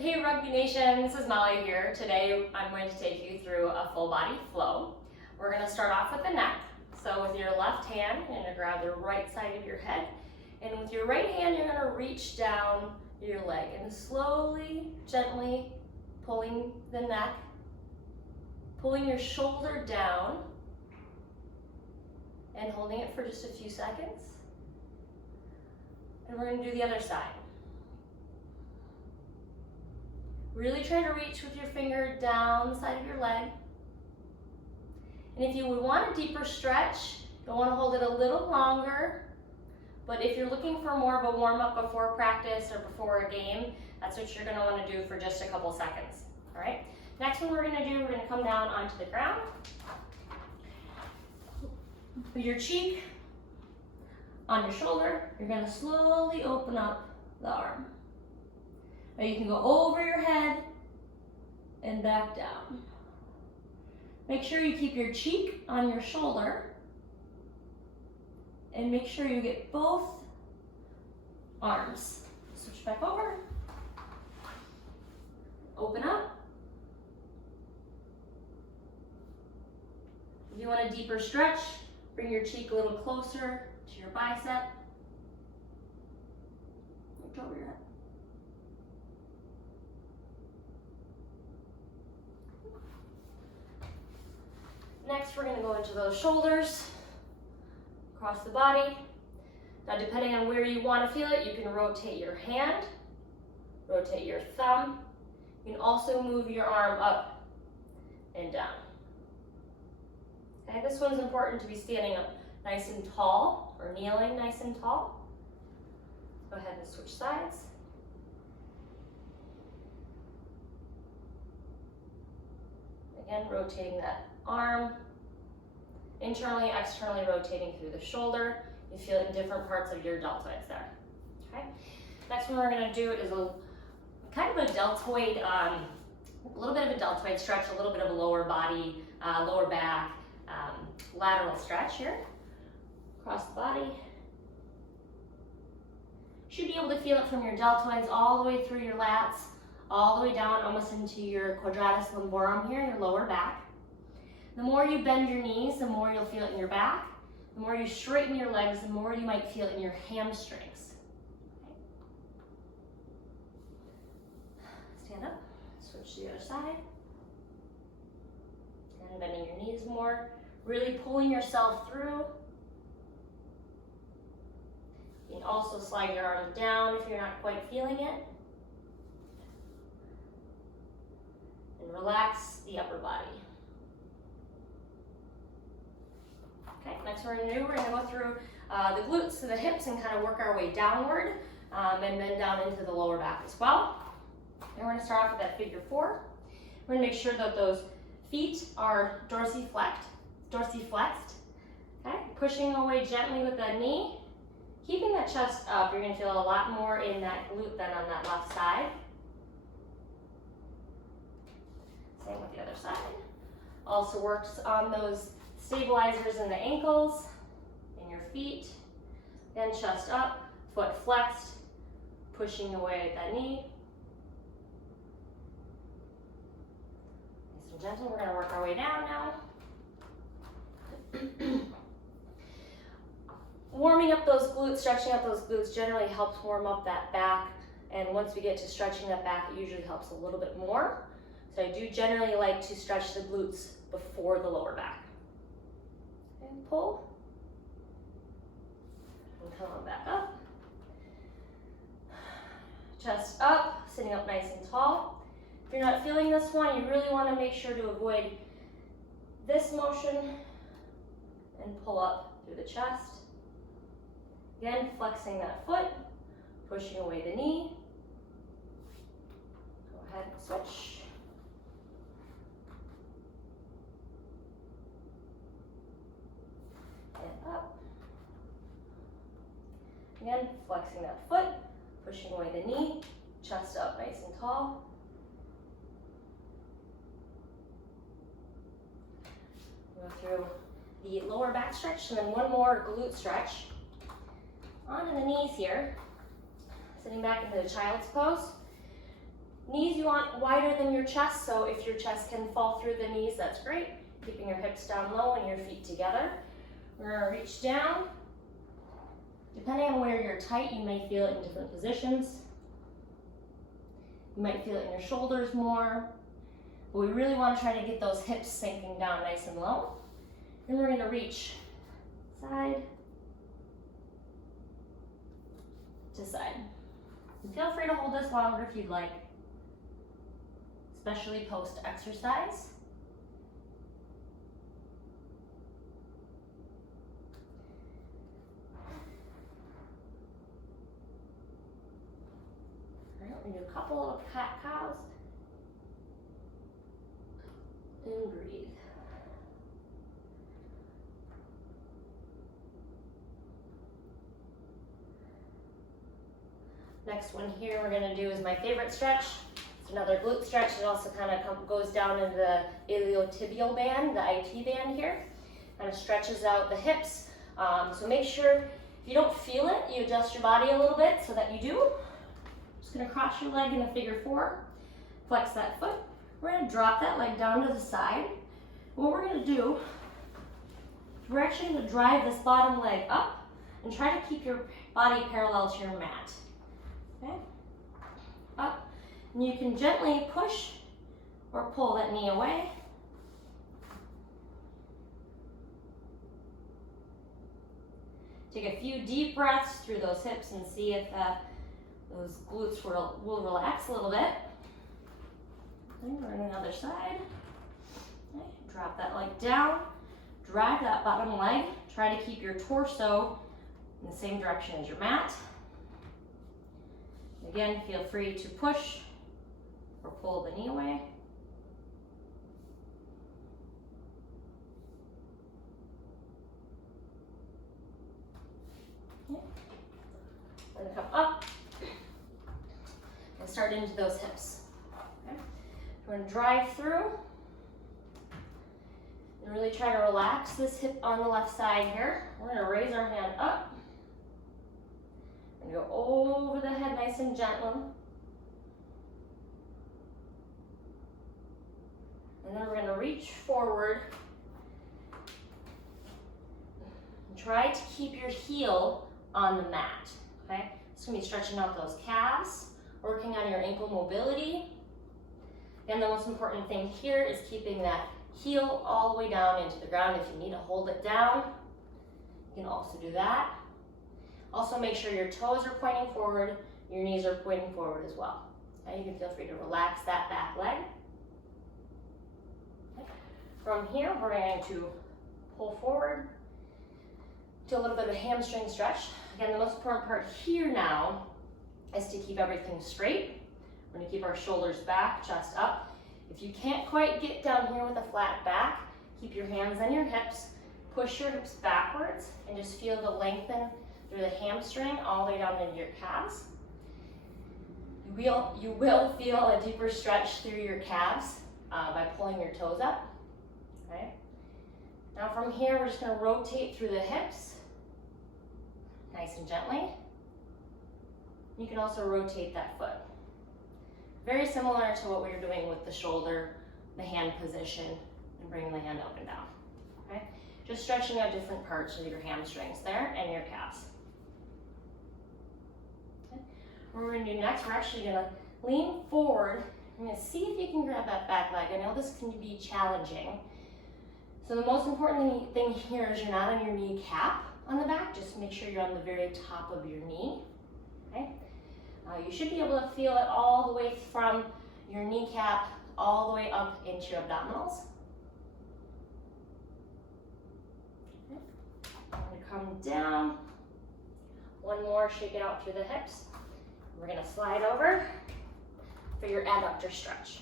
Hey Rugby Nation, this is Molly here. Today I'm going to take you through a full body flow. We're going to start off with the neck. So with your left hand, you're going to grab the right side of your head. And with your right hand, you're going to reach down your leg and slowly, gently pulling the neck, pulling your shoulder down and holding it for just a few seconds. And we're going to do the other side. Really try to reach with your finger down the side of your leg. And if you would want a deeper stretch, you'll want to hold it a little longer. But if you're looking for more of a warm-up before practice or before a game, that's what you're going to want to do for just a couple seconds. All right? Next one we're going to do, we're going to come down onto the ground. With your cheek on your shoulder, you're going to slowly open up the arm. Now you can go over your head and back down. Make sure you keep your cheek on your shoulder and make sure you get both arms. Switch back over. Open up. If you want a deeper stretch, bring your cheek a little closer to your bicep. Reach over your head. Next, we're going to go into those shoulders, across the body. Now, depending on where you want to feel it, you can rotate your hand, rotate your thumb. You can also move your arm up and down. Okay, this one's important to be standing up nice and tall, or kneeling nice and tall. Go ahead and switch sides. Again, rotating that arm, internally, externally rotating through the shoulder. You feel it in different parts of your deltoids there. Okay. Next one we're going to do is a kind of a deltoid, a little bit of a deltoid stretch, a little bit of a lower body, lower back, lateral stretch here across the body. Should be able to feel it from your deltoids all the way through your lats, all the way down almost into your quadratus lumborum here, your lower back. The more you bend your knees, the more you'll feel it in your back. The more you straighten your legs, the more you might feel it in your hamstrings. Okay. Stand up, switch to the other side. And bending your knees more, really pulling yourself through. You can also slide your arms down if you're not quite feeling it. And relax the upper body. Okay, next we're going to go through the glutes to the hips and kind of work our way downward and then down into the lower back as well. And we're going to start off with that figure 4. We're going to make sure that those feet are dorsiflexed. Okay, pushing away gently with that knee. Keeping that chest up, you're going to feel a lot more in that glute than on that left side. Same with the other side. Also works on those stabilizers in the ankles, in your feet. Then chest up, foot flexed, pushing away at that knee. Nice and gentle. We're going to work our way down now. Warming up those glutes, stretching out those glutes generally helps warm up that back. And once we get to stretching that back, it usually helps a little bit more. So I do generally like to stretch the glutes before the lower back. And pull. And come on back up. Chest up, sitting up nice and tall. If you're not feeling this one, you really want to make sure to avoid this motion and pull up through the chest. Again, flexing that foot, pushing away the knee. Go ahead and switch. And up. Again, flexing that foot, pushing away the knee, chest up nice and tall. Go through the lower back stretch and then one more glute stretch. Onto the knees here, sitting back into the child's pose. Knees you want wider than your chest, so if your chest can fall through the knees, that's great. Keeping your hips down low and your feet together. We're gonna reach down. Depending on where you're tight, you may feel it in different positions. You might feel it in your shoulders more, but we really want to try to get those hips sinking down nice and low. Then we're going to reach side to side. And feel free to hold this longer if you'd like, especially post-exercise. We do a couple of cat-cows and breathe. Next one here we're going to do is my favorite stretch. It's another glute stretch. It also kind of goes down into the iliotibial band, the IT band here. Kind of stretches out the hips. So make sure if you don't feel it, you adjust your body a little bit so that you do. Just gonna cross your leg in a figure four, flex that foot. We're gonna drop that leg down to the side. What we're gonna do, we're actually gonna drive this bottom leg up and try to keep your body parallel to your mat. Okay, up. And you can gently push or pull that knee away. Take a few deep breaths through those hips and see if those glutes will relax a little bit. And we're on another side. Okay. Drop that leg down, drag that bottom leg. Try to keep your torso in the same direction as your mat. Again, feel free to push or pull the knee away. Okay. We're gonna come up and start into those hips. Okay. We're gonna drive through and really try to relax this hip on the left side here. We're gonna raise our hand up and go over the head nice and gently. And then we're gonna reach forward and try to keep your heel on the mat, okay? It's gonna be stretching out those calves, working on your ankle mobility. And the most important thing here is keeping that heel all the way down into the ground. If you need to hold it down, you can also do that. Also make sure your toes are pointing forward, your knees are pointing forward as well. Okay, you can feel free to relax that back leg. Okay. From here, we're going to pull forward, do a little bit of a hamstring stretch. Again, the most important part here now is to keep everything straight. We're gonna keep our shoulders back, chest up. If you can't quite get down here with a flat back, keep your hands on your hips, push your hips backwards, and just feel the lengthen through the hamstring all the way down into your calves. You will feel a deeper stretch through your calves by pulling your toes up. Okay. Now from here, we're just gonna rotate through the hips, nice and gently. You can also rotate that foot. Very similar to what we were doing with the shoulder, the hand position, and bringing the hand up and down. Okay? Just stretching out different parts of your hamstrings there and your calves. Okay. What we're gonna do next, we're actually gonna lean forward. We're gonna see if you can grab that back leg. I know this can be challenging. So the most important thing here is you're not on your kneecap on the back. Just make sure you're on the very top of your knee. Okay? You should be able to feel it all the way from your kneecap all the way up into your abdominals. Okay. I'm going to come down. One more, shake it out through the hips. We're going to slide over for your adductor stretch.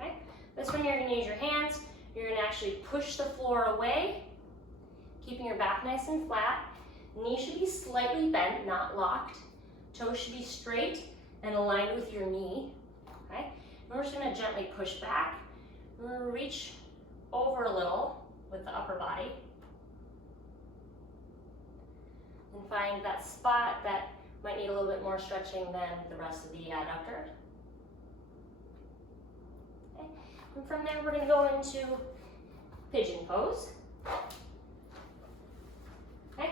Okay. This one you're going to use your hands. You're going to actually push the floor away, keeping your back nice and flat. Knee should be slightly bent, not locked. Toes should be straight and aligned with your knee, okay? And we're just gonna gently push back. We're gonna reach over a little with the upper body. And find that spot that might need a little bit more stretching than the rest of the adductor. And from there, we're gonna go into pigeon pose. Okay.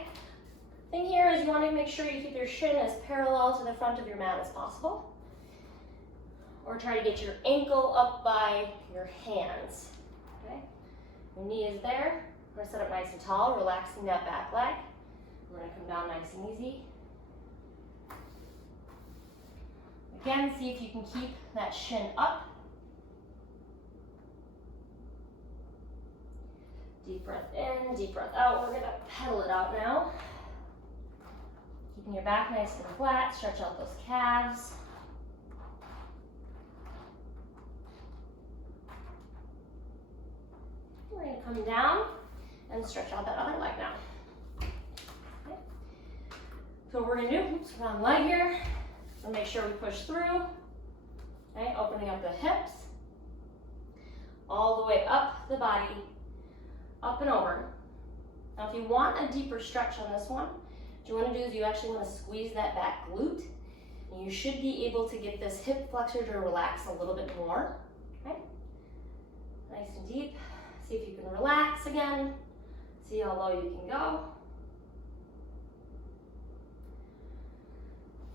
Thing here is you want to make sure you keep your shin as parallel to the front of your mat as possible. Or try to get your ankle up by your hands. Okay. Your knee is there. We're gonna set up nice and tall, relaxing that back leg. We're gonna come down nice and easy. Again, see if you can keep that shin up. Deep breath in, deep breath out. We're gonna pedal it out now. Keeping your back nice and flat, stretch out those calves. We're gonna come down and stretch out that other leg now. Okay. So what we're gonna do, wrong leg here. So make sure we push through. Okay, opening up the hips. All the way up the body, up and over. Now if you want a deeper stretch on this one, what you want to do is you actually want to squeeze that back glute. And you should be able to get this hip flexor to relax a little bit more. Okay? Nice and deep. See if you can relax again. See how low you can go.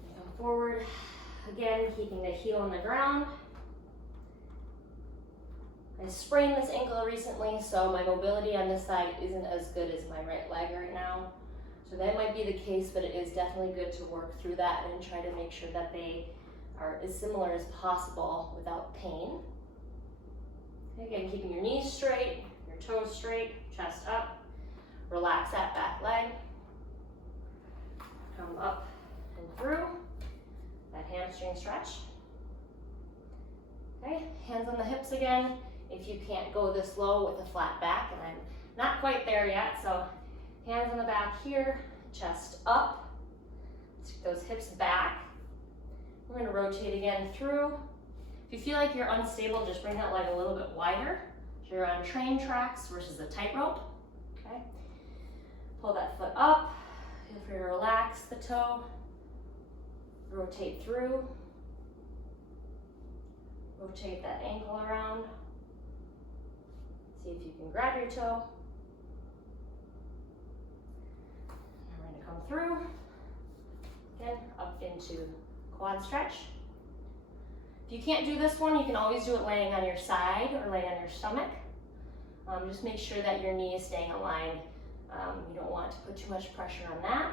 And come forward. Again, keeping the heel on the ground. I sprained this ankle recently, so my mobility on this side isn't as good as my right leg right now. So that might be the case, but it is definitely good to work through that and try to make sure that they are as similar as possible without pain. Okay, again, keeping your knees straight, your toes straight, chest up. Relax that back leg. Come up and through. That hamstring stretch. Okay, hands on the hips again. If you can't go this low with a flat back, and I'm not quite there yet, so hands on the back here, chest up, stick those hips back. We're gonna rotate again through. If you feel like you're unstable, just bring that leg a little bit wider. So you're on train tracks versus a tightrope, okay? Pull that foot up, feel free to relax the toe, rotate through, rotate that ankle around. See if you can grab your toe. And we're going to come through. Again, up into quad stretch. If you can't do this one, you can always do it laying on your side or laying on your stomach. Just make sure that your knee is staying aligned. You don't want to put too much pressure on that.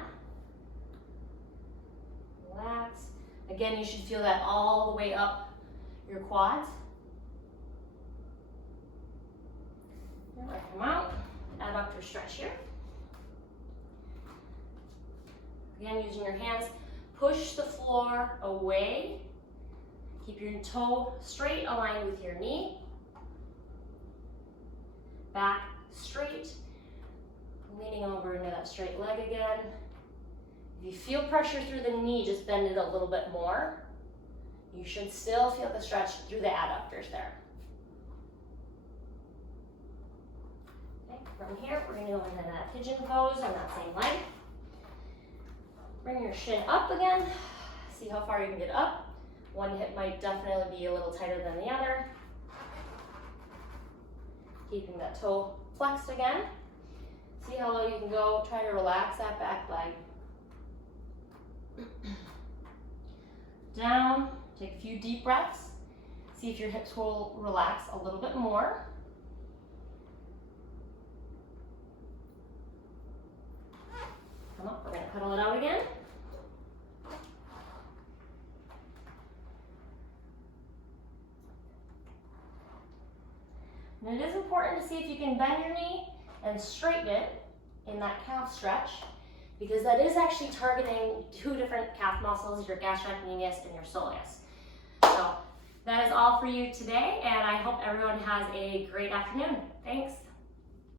Relax. Again, you should feel that all the way up your quads. And I come out, adductor stretch here. Again, using your hands, push the floor away. Keep your toe straight, aligned with your knee. Back straight, leaning over into that straight leg again. If you feel pressure through the knee, just bend it a little bit more. You should still feel the stretch through the adductors there. Okay, from here, we're gonna go into that pigeon pose on that same leg. Bring your shin up again. See how far you can get up. One hip might definitely be a little tighter than the other. Keeping that toe flexed again. See how low you can go. Try to relax that back leg. Down, take a few deep breaths. See if your hips will relax a little bit more. Come up, we're gonna pedal it out again. And it is important to see if you can bend your knee and straighten it in that calf stretch, because that is actually targeting two different calf muscles, your gastrocnemius and your soleus. So that is all for you today, and I hope everyone has a great afternoon. Thanks.